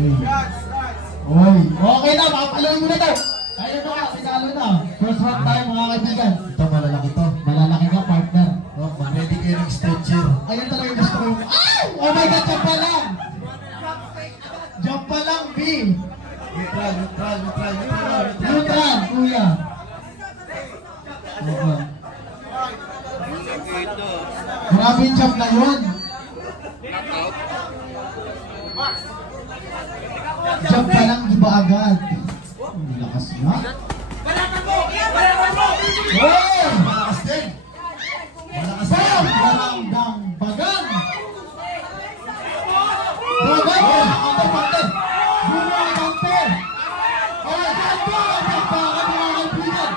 Oy, okay na, makapaloy mo na to. Ayun na, sinalo na. First round tayo mga kaibigan. Ito, malalaki to. Malalaki ka, partner. Oh, mag-ready kayo ng stretcher. Ayun talaga gusto ko. Ay! Oh my God, jump pa lang! Jump pa lang, B! Neutral. Neutral, kuya. Okay. Grabe yung jump na yun. Jump pa lang, di ba agad? Ang lakas na. Hey! Malakas din. Malakas din. Bam! Bagang! Bagang! Bagang! Ante, pante! Bunga, pante! Ay, ganto! Bakit mga kaibigan?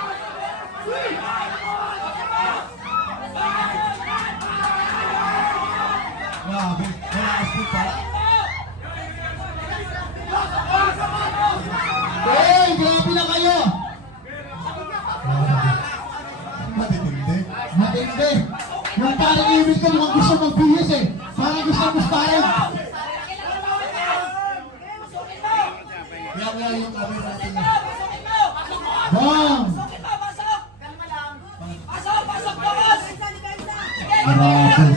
Grabe. Malakas din pala. Hey! Grabe na kayo! Matitindi. Matindi! Yung parang ibig ka mukhang gusto magbihis eh. Parang gusto gustahin. Kaya yung camera natin. Bam! Grabe.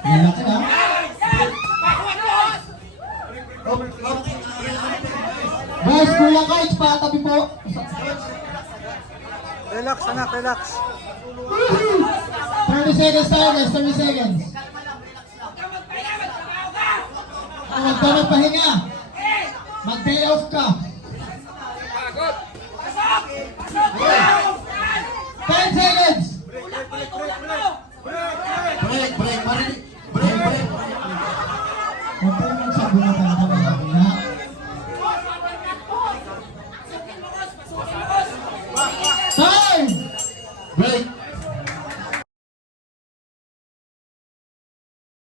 Lalaki na. Guys, kuya guys, patabi po. Relax anak, relax. 30 seconds tayo guys, 30 seconds. Huwag ka magpahinga. Mag-day off ka. 10 seconds. Break. Marinig. Break. Huwag ka naman sa bunatan